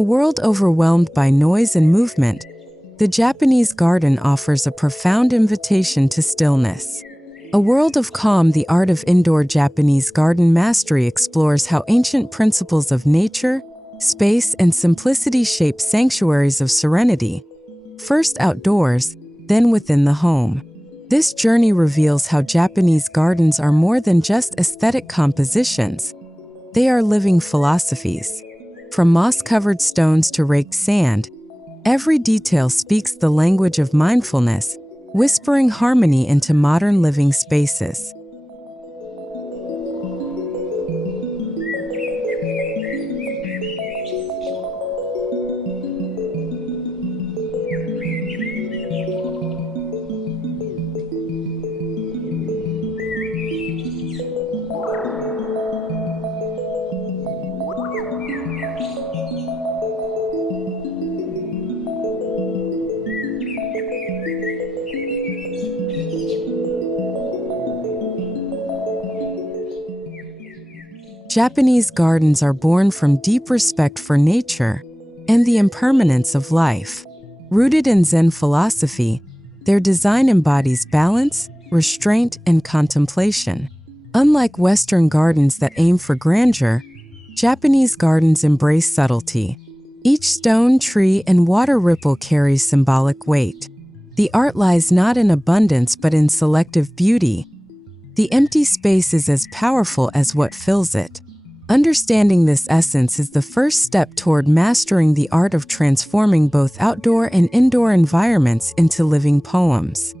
a world overwhelmed by noise and movement, the Japanese garden offers a profound invitation to stillness. A world of calm, the art of indoor Japanese garden mastery explores how ancient principles of nature, space, and simplicity shape sanctuaries of serenity, first outdoors, then within the home. This journey reveals how Japanese gardens are more than just aesthetic compositions. They are living philosophies. From moss-covered stones to raked sand, every detail speaks the language of mindfulness, whispering harmony into modern living spaces. Japanese gardens are born from deep respect for nature and the impermanence of life. Rooted in Zen philosophy, their design embodies balance, restraint, and contemplation. Unlike Western gardens that aim for grandeur, Japanese gardens embrace subtlety. Each stone, tree, and water ripple carries symbolic weight. The art lies not in abundance but in selective beauty. The empty space is as powerful as what fills it. Understanding this essence is the first step toward mastering the art of transforming both outdoor and indoor environments into living poems.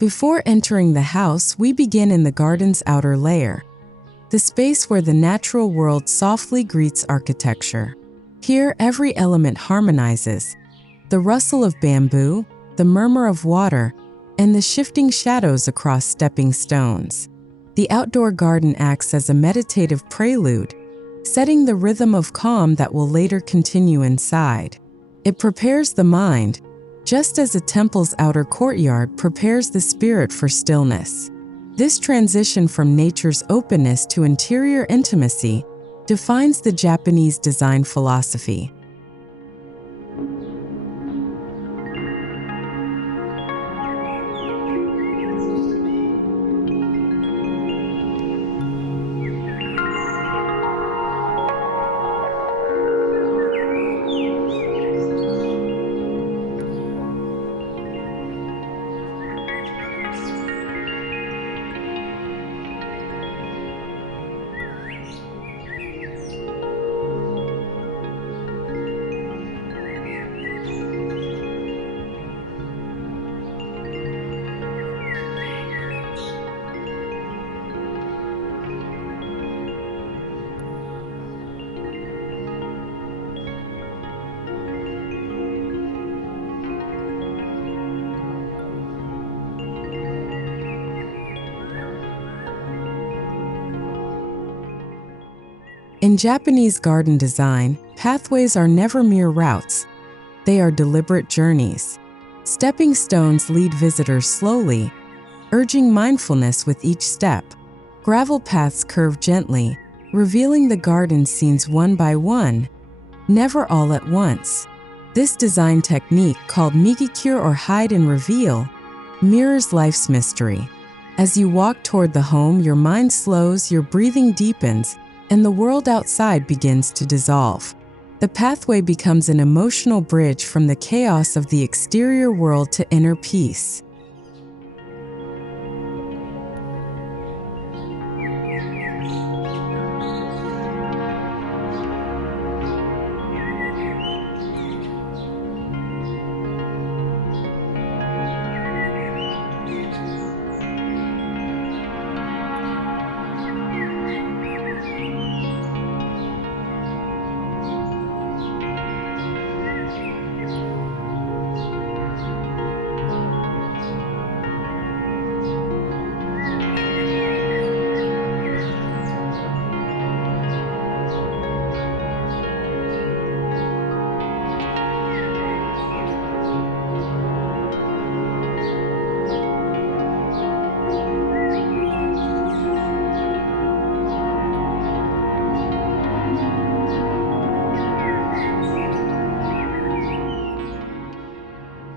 Before entering the house, we begin in the garden's outer layer, the space where the natural world softly greets architecture. Here, every element harmonizes: the rustle of bamboo, the murmur of water, and the shifting shadows across stepping stones. The outdoor garden acts as a meditative prelude, setting the rhythm of calm that will later continue inside. It prepares the mind, just as a temple's outer courtyard prepares the spirit for stillness. This transition from nature's openness to interior intimacy defines the Japanese design philosophy. In Japanese garden design, pathways are never mere routes. They are deliberate journeys. Stepping stones lead visitors slowly, urging mindfulness with each step. Gravel paths curve gently, revealing the garden scenes one by one, never all at once. This design technique, called migikure or hide and reveal, mirrors life's mystery. As you walk toward the home, your mind slows, your breathing deepens, and the world outside begins to dissolve. The pathway becomes an emotional bridge from the chaos of the exterior world to inner peace.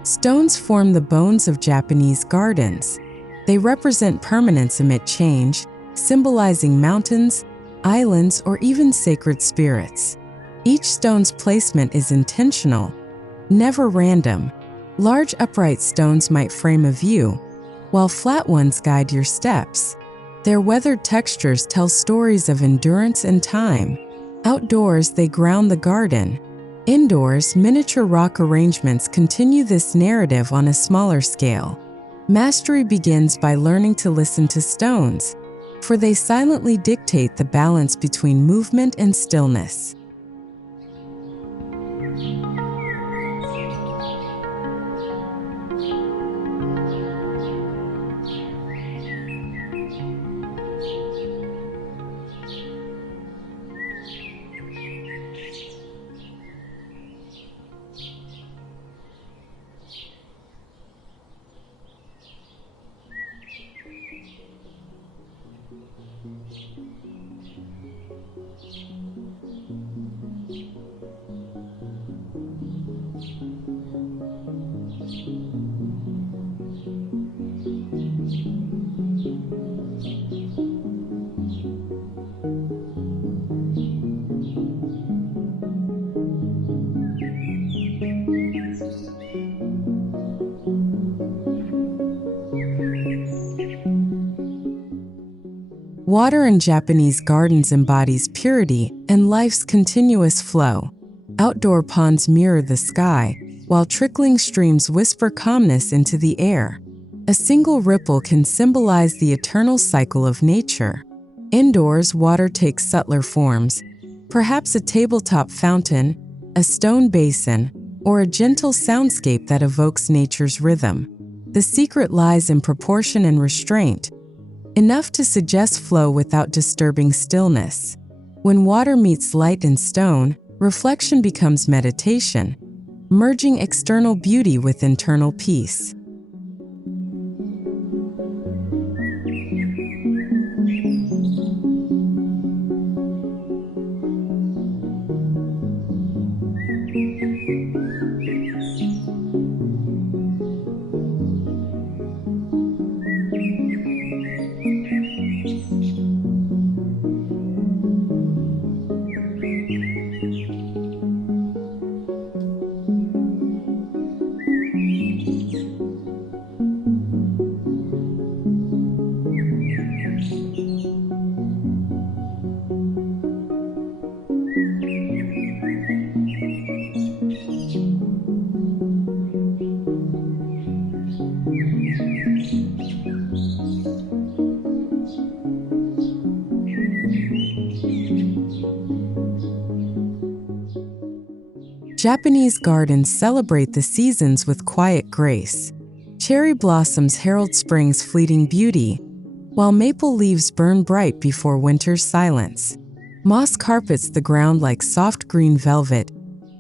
Stones form the bones of Japanese gardens. They represent permanence amid change, symbolizing mountains, islands, or even sacred spirits. Each stone's placement is intentional, never random. Large upright stones might frame a view, while flat ones guide your steps. Their weathered textures tell stories of endurance and time. Outdoors, they ground the garden. Indoors, miniature rock arrangements continue this narrative on a smaller scale. Mastery begins by learning to listen to stones, for they silently dictate the balance between movement and stillness. Water in Japanese gardens embodies purity and life's continuous flow. Outdoor ponds mirror the sky, while trickling streams whisper calmness into the air. A single ripple can symbolize the eternal cycle of nature. Indoors, water takes subtler forms, perhaps a tabletop fountain, a stone basin, or a gentle soundscape that evokes nature's rhythm. The secret lies in proportion and restraint, enough to suggest flow without disturbing stillness. When water meets light and stone, reflection becomes meditation, merging external beauty with internal peace. Japanese gardens celebrate the seasons with quiet grace. Cherry blossoms herald spring's fleeting beauty, while maple leaves burn bright before winter's silence. Moss carpets the ground like soft green velvet,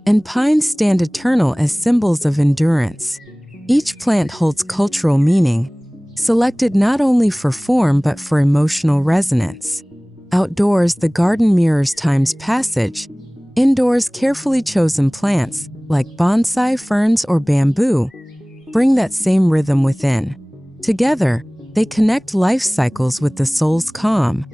and pines stand eternal as symbols of endurance. Each plant holds cultural meaning, selected not only for form but for emotional resonance. Outdoors, the garden mirrors time's passage. Indoors, carefully chosen plants, like bonsai, ferns, or bamboo, bring that same rhythm within. Together, they connect life cycles with the soul's calm.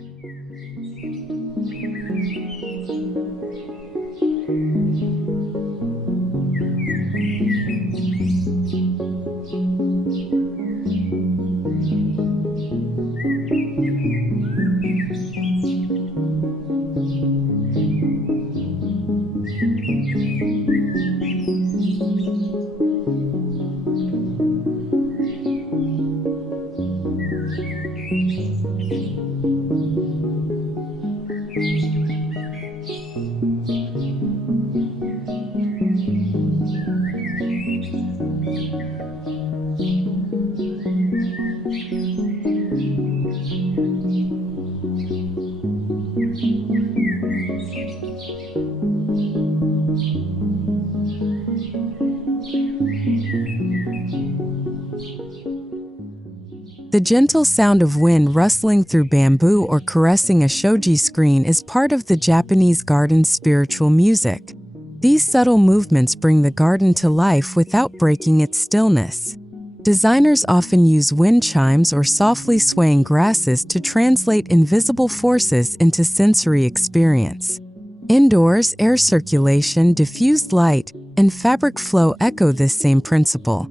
The gentle sound of wind rustling through bamboo or caressing a shoji screen is part of the Japanese garden's spiritual music. These subtle movements bring the garden to life without breaking its stillness. Designers often use wind chimes or softly swaying grasses to translate invisible forces into sensory experience. Indoors, air circulation, diffused light, and fabric flow echo this same principle.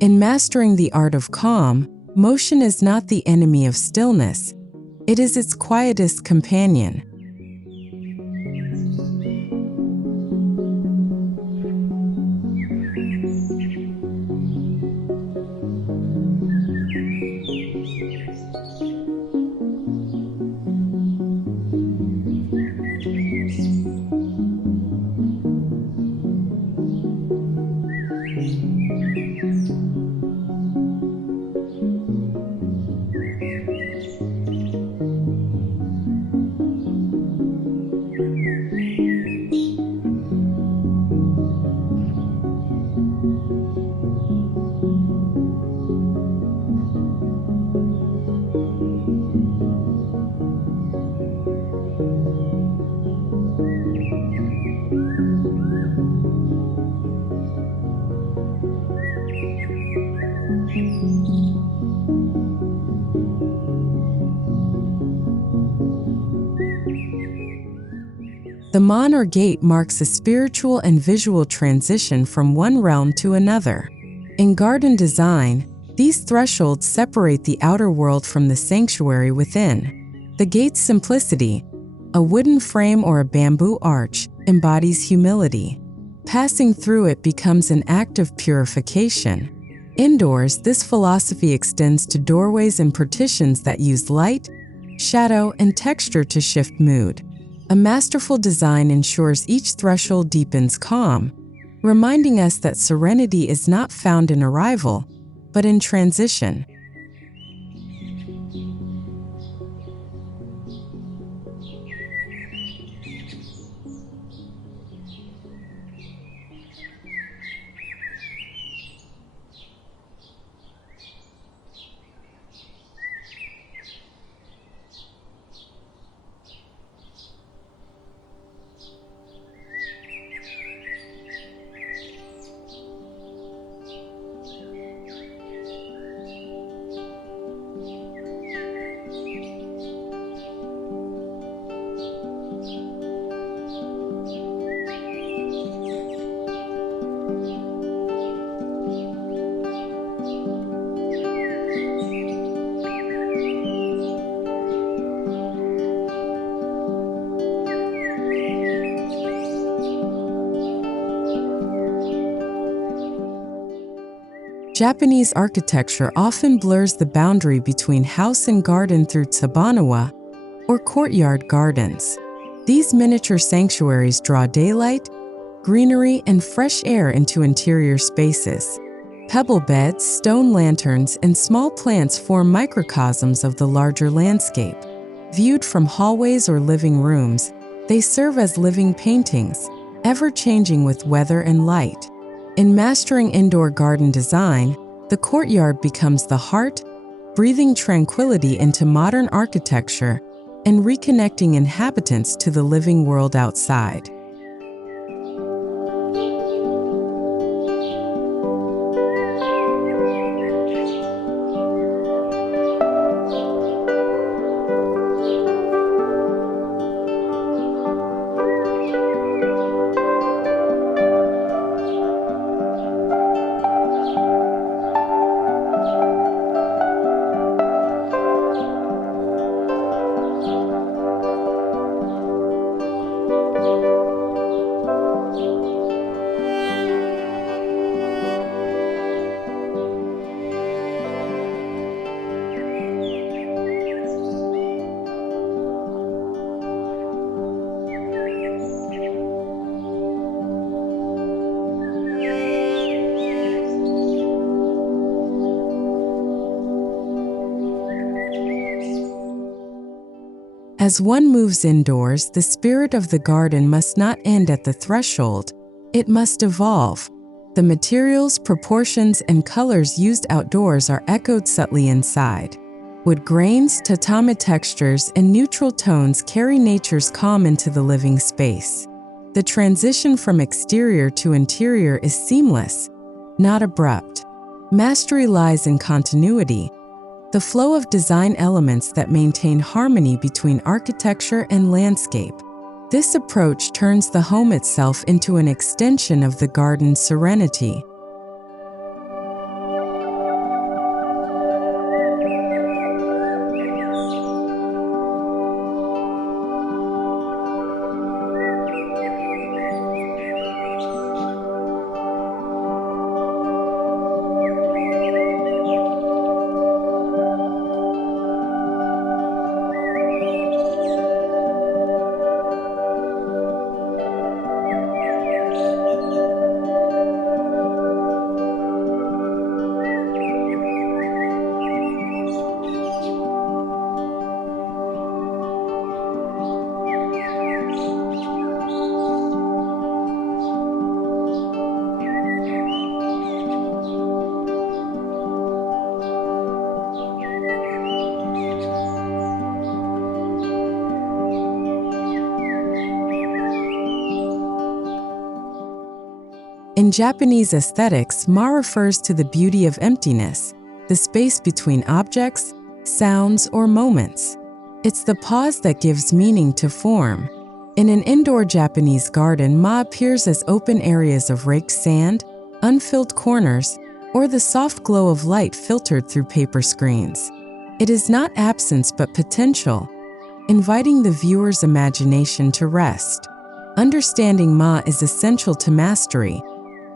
In mastering the art of calm, motion is not the enemy of stillness, it is its quietest companion. The mon or gate marks a spiritual and visual transition from one realm to another. In garden design, these thresholds separate the outer world from the sanctuary within. The gate's simplicity, a wooden frame or a bamboo arch, embodies humility. Passing through it becomes an act of purification. Indoors, this philosophy extends to doorways and partitions that use light, shadow, and texture to shift mood. A masterful design ensures each threshold deepens calm, reminding us that serenity is not found in arrival, but in transition. Japanese architecture often blurs the boundary between house and garden through tsubanawa, or courtyard gardens. These miniature sanctuaries draw daylight, greenery, and fresh air into interior spaces. Pebble beds, stone lanterns, and small plants form microcosms of the larger landscape. Viewed from hallways or living rooms, they serve as living paintings, ever-changing with weather and light. In mastering indoor garden design, the courtyard becomes the heart, breathing tranquility into modern architecture and reconnecting inhabitants to the living world outside. As one moves indoors, the spirit of the garden must not end at the threshold. It must evolve. The materials, proportions, and colors used outdoors are echoed subtly inside. Wood grains, tatami textures, and neutral tones carry nature's calm into the living space. The transition from exterior to interior is seamless, not abrupt. Mastery lies in continuity, the flow of design elements that maintain harmony between architecture and landscape. This approach turns the home itself into an extension of the garden's serenity. In Japanese aesthetics, Ma refers to the beauty of emptiness, the space between objects, sounds, or moments. It's the pause that gives meaning to form. In an indoor Japanese garden, Ma appears as open areas of raked sand, unfilled corners, or the soft glow of light filtered through paper screens. It is not absence but potential, inviting the viewer's imagination to rest. Understanding Ma is essential to mastery.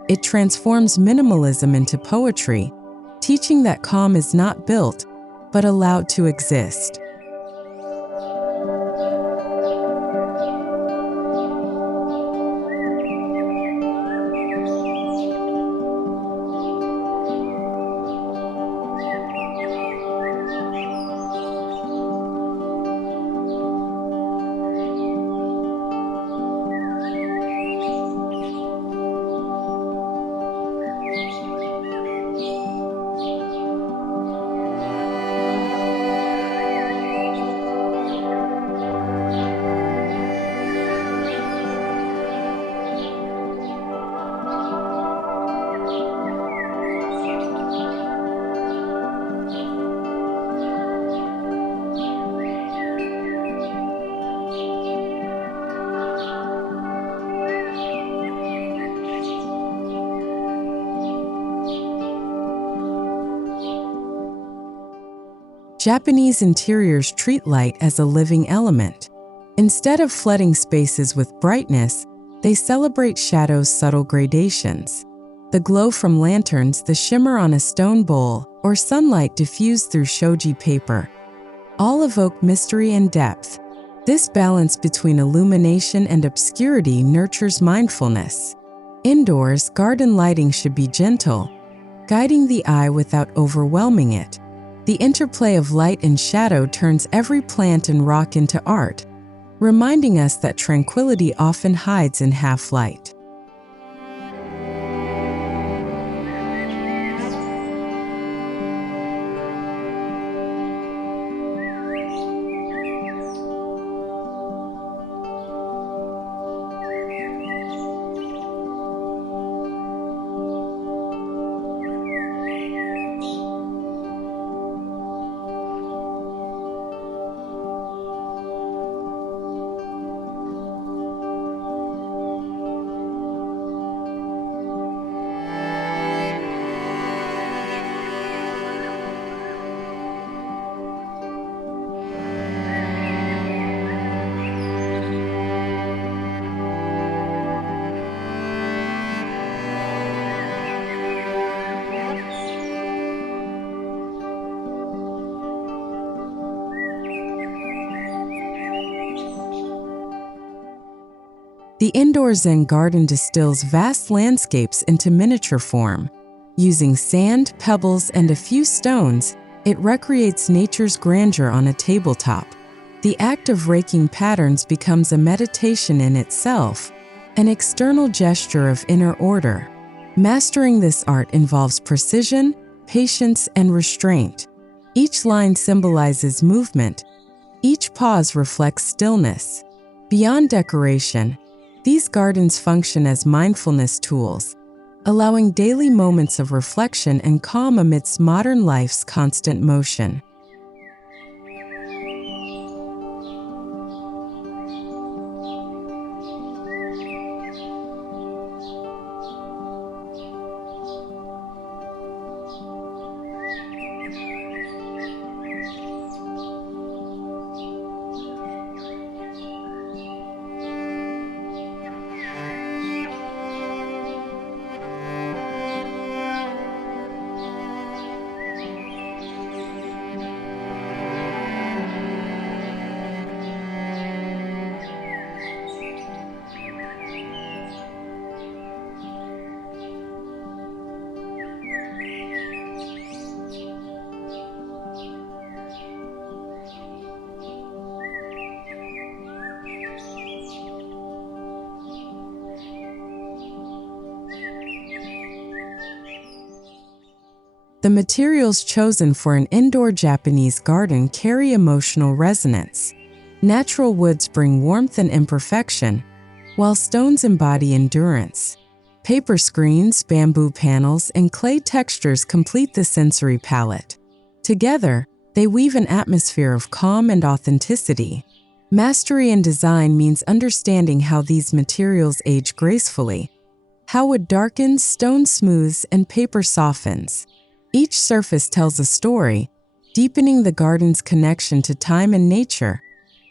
It transforms minimalism into poetry, teaching that calm is not built, but allowed to exist. Japanese interiors treat light as a living element. Instead of flooding spaces with brightness, they celebrate shadows' subtle gradations. The glow from lanterns, the shimmer on a stone bowl, or sunlight diffused through shoji paper all evoke mystery and depth. This balance between illumination and obscurity nurtures mindfulness. Indoors, garden lighting should be gentle, guiding the eye without overwhelming it. The interplay of light and shadow turns every plant and rock into art, reminding us that tranquility often hides in half-light. The indoor Zen garden distills vast landscapes into miniature form. Using sand, pebbles, and a few stones, it recreates nature's grandeur on a tabletop. The act of raking patterns becomes a meditation in itself, an external gesture of inner order. Mastering this art involves precision, patience, and restraint. Each line symbolizes movement. Each pause reflects stillness. Beyond decoration, these gardens function as mindfulness tools, allowing daily moments of reflection and calm amidst modern life's constant motion. The materials chosen for an indoor Japanese garden carry emotional resonance. Natural woods bring warmth and imperfection, while stones embody endurance. Paper screens, bamboo panels, and clay textures complete the sensory palette. Together, they weave an atmosphere of calm and authenticity. Mastery in design means understanding how these materials age gracefully. How wood darkens, stone smooths, and paper softens. Each surface tells a story, deepening the garden's connection to time and nature,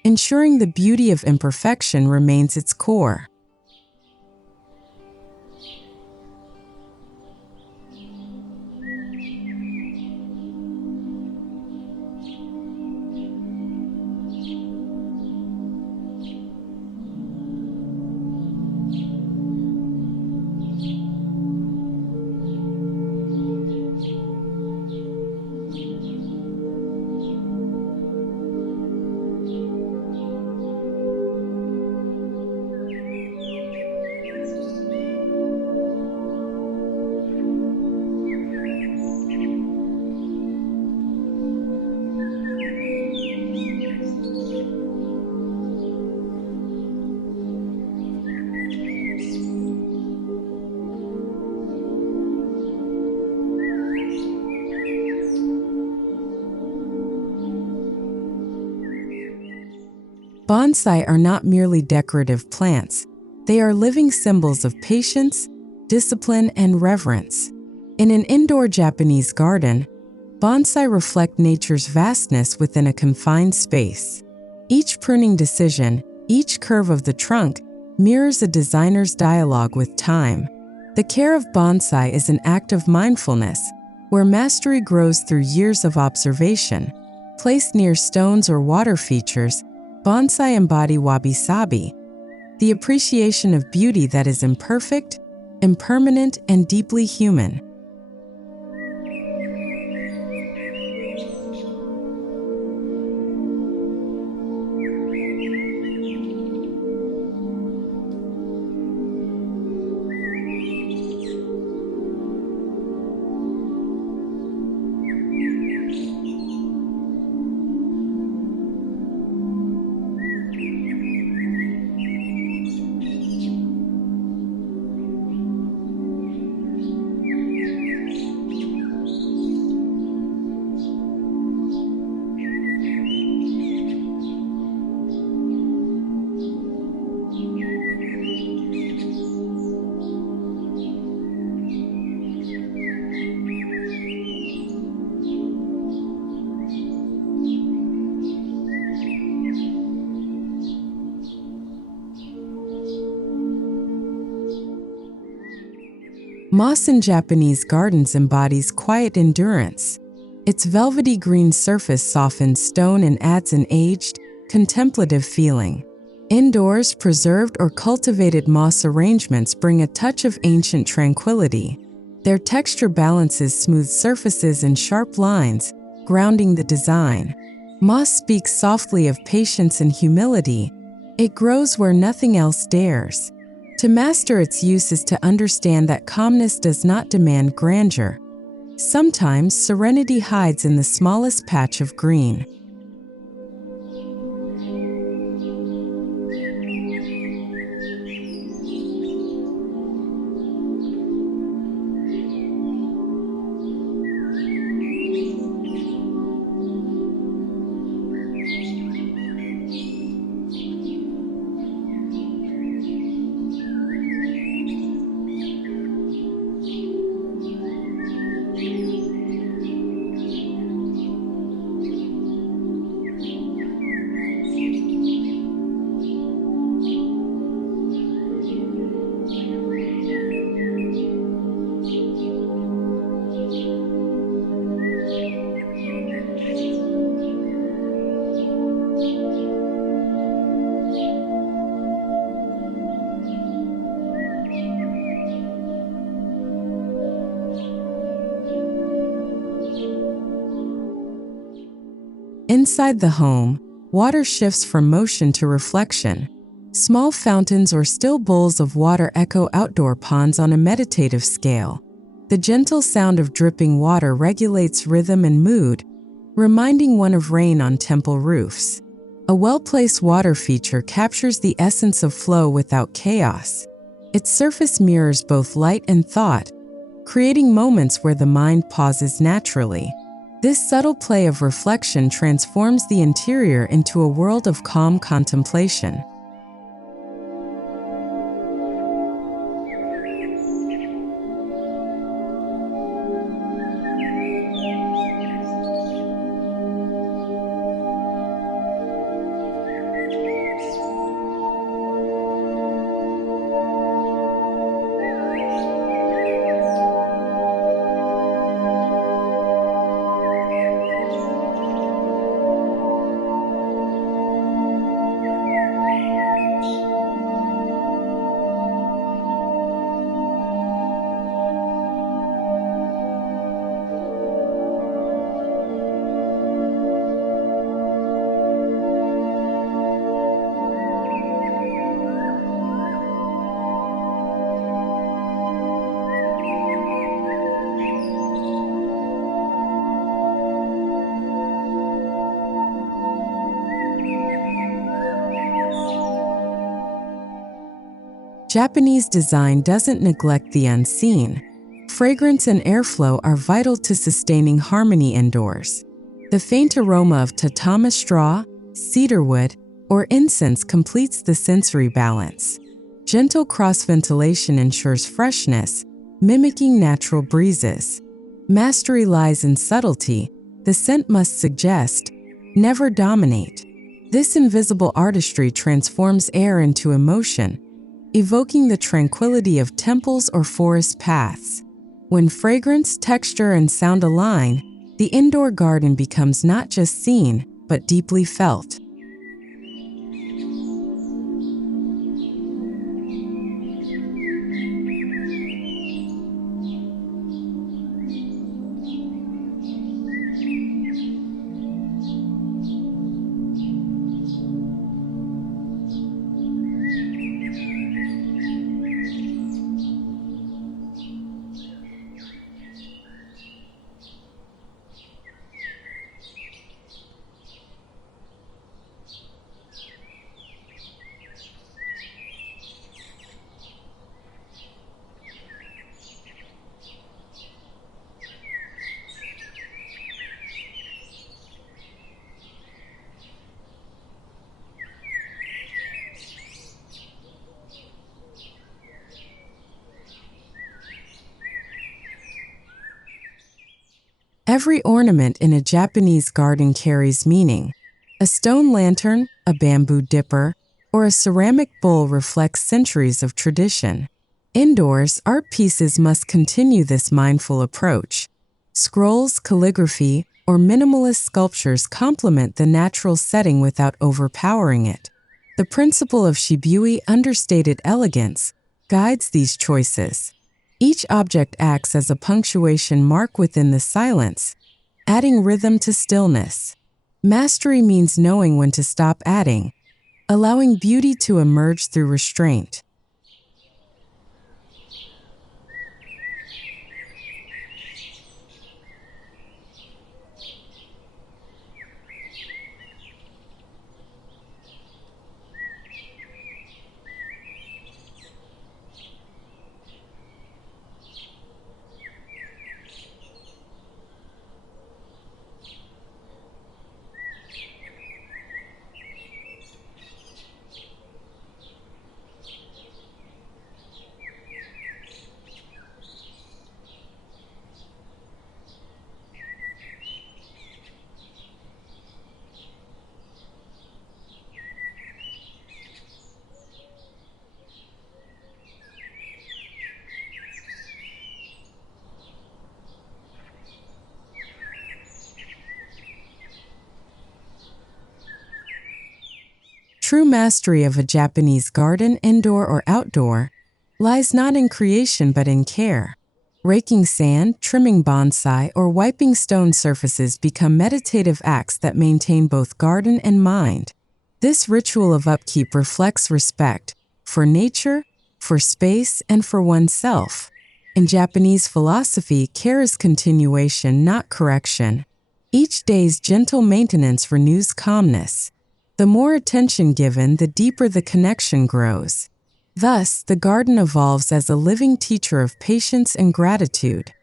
ensuring the beauty of imperfection remains its core. Bonsai are not merely decorative plants. They are living symbols of patience, discipline, and reverence. In an indoor Japanese garden, bonsai reflect nature's vastness within a confined space. Each pruning decision, each curve of the trunk, mirrors a designer's dialogue with time. The care of bonsai is an act of mindfulness, where mastery grows through years of observation. Placed near stones or water features, bonsai embody wabi-sabi, the appreciation of beauty that is imperfect, impermanent, and deeply human. Moss in Japanese gardens embodies quiet endurance. Its velvety green surface softens stone and adds an aged, contemplative feeling. Indoors, preserved or cultivated moss arrangements bring a touch of ancient tranquility. Their texture balances smooth surfaces and sharp lines, grounding the design. Moss speaks softly of patience and humility. It grows where nothing else dares. To master its use is to understand that calmness does not demand grandeur. Sometimes serenity hides in the smallest patch of green. Inside the home, water shifts from motion to reflection. Small fountains or still bowls of water echo outdoor ponds on a meditative scale. The gentle sound of dripping water regulates rhythm and mood, reminding one of rain on temple roofs. A well-placed water feature captures the essence of flow without chaos. Its surface mirrors both light and thought, creating moments where the mind pauses naturally. This subtle play of reflection transforms the interior into a world of calm contemplation. Japanese design doesn't neglect the unseen. Fragrance and airflow are vital to sustaining harmony indoors. The faint aroma of tatama straw, cedarwood, or incense completes the sensory balance. Gentle cross-ventilation ensures freshness, mimicking natural breezes. Mastery lies in subtlety. The scent must suggest, never dominate. This invisible artistry transforms air into emotion, evoking the tranquility of temples or forest paths. When fragrance, texture, and sound align, the indoor garden becomes not just seen, but deeply felt. Every ornament in a Japanese garden carries meaning. A stone lantern, a bamboo dipper, or a ceramic bowl reflects centuries of tradition. Indoors, art pieces must continue this mindful approach. Scrolls, calligraphy, or minimalist sculptures complement the natural setting without overpowering it. The principle of shibui, understated elegance, guides these choices. Each object acts as a punctuation mark within the silence, adding rhythm to stillness. Mastery means knowing when to stop adding, allowing beauty to emerge through restraint. True mastery of a Japanese garden, indoor or outdoor, lies not in creation but in care. Raking sand, trimming bonsai, or wiping stone surfaces become meditative acts that maintain both garden and mind. This ritual of upkeep reflects respect for nature, for space, and for oneself. In Japanese philosophy, care is continuation, not correction. Each day's gentle maintenance renews calmness. The more attention given, the deeper the connection grows. Thus, the garden evolves as a living teacher of patience and gratitude.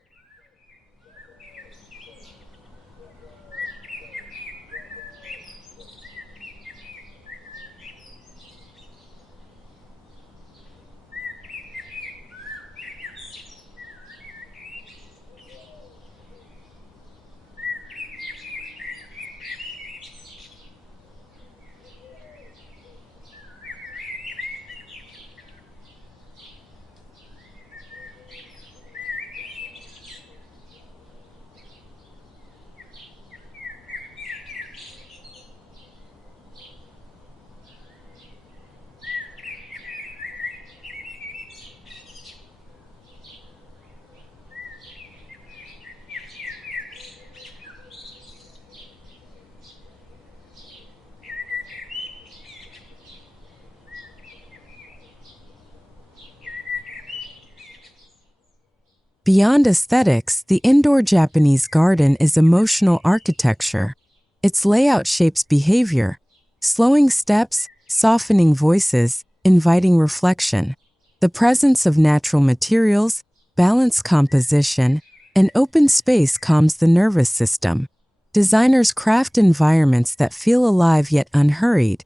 Beyond aesthetics, the indoor Japanese garden is emotional architecture. Its layout shapes behavior, slowing steps, softening voices, inviting reflection. The presence of natural materials, balanced composition, and open space calms the nervous system. Designers craft environments that feel alive yet unhurried,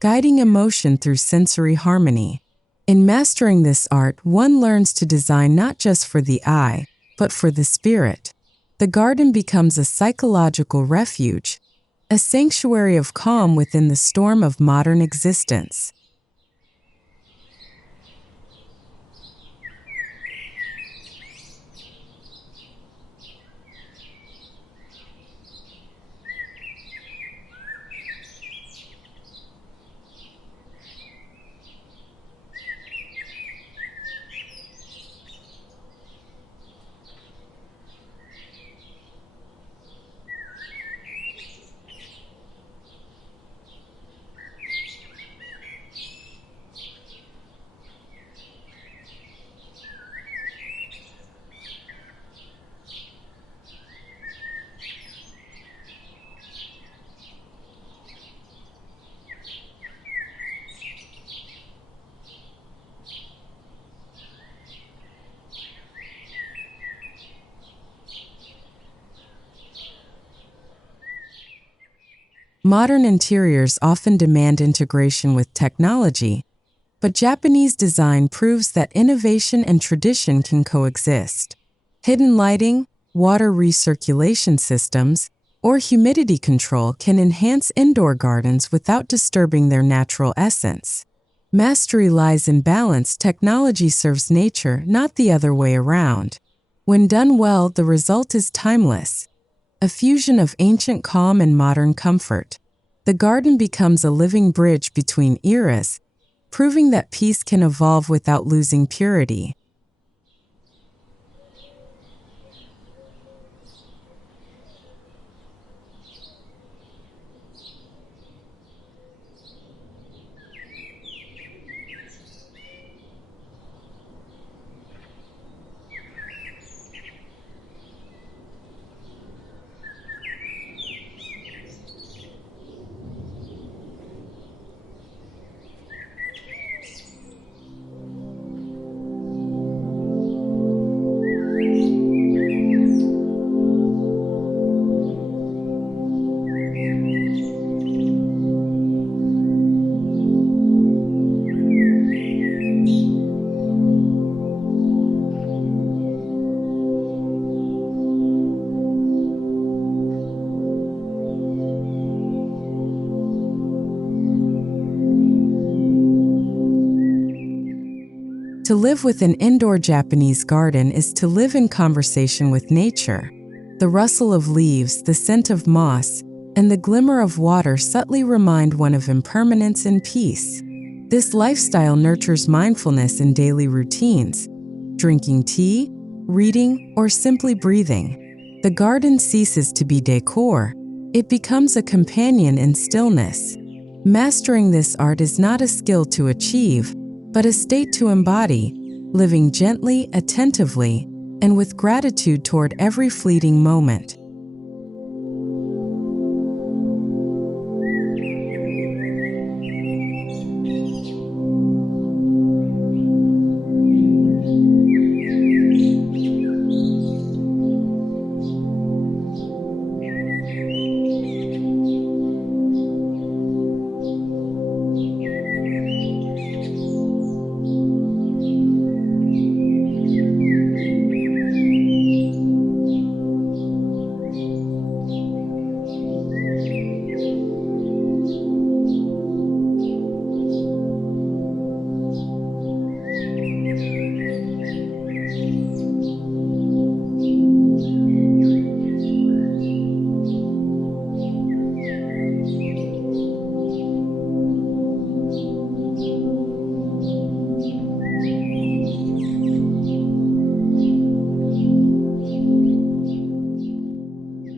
guiding emotion through sensory harmony. In mastering this art, one learns to design not just for the eye, but for the spirit. The garden becomes a psychological refuge, a sanctuary of calm within the storm of modern existence. Modern interiors often demand integration with technology, but Japanese design proves that innovation and tradition can coexist. Hidden lighting, water recirculation systems, or humidity control can enhance indoor gardens without disturbing their natural essence. Mastery lies in balance. Technology serves nature, not the other way around. When done well, the result is timeless, a fusion of ancient calm and modern comfort. The garden becomes a living bridge between eras, proving that peace can evolve without losing purity. To live with an indoor Japanese garden is to live in conversation with nature. The rustle of leaves, the scent of moss, and the glimmer of water subtly remind one of impermanence and peace. This lifestyle nurtures mindfulness in daily routines, drinking tea, reading, or simply breathing. The garden ceases to be decor. It becomes a companion in stillness. Mastering this art is not a skill to achieve, but a state to embody, living gently, attentively, and with gratitude toward every fleeting moment.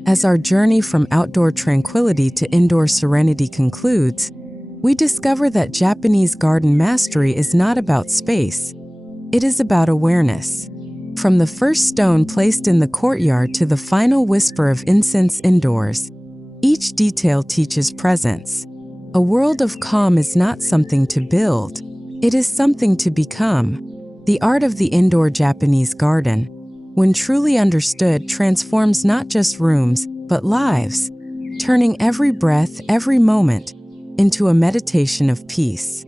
As our journey from outdoor tranquility to indoor serenity concludes, we discover that Japanese garden mastery is not about space. It is about awareness. From the first stone placed in the courtyard to the final whisper of incense indoors, each detail teaches presence. A world of calm is not something to build. It is something to become. The art of the indoor Japanese garden, when truly understood, transforms not just rooms, but lives, turning every breath, every moment, into a meditation of peace.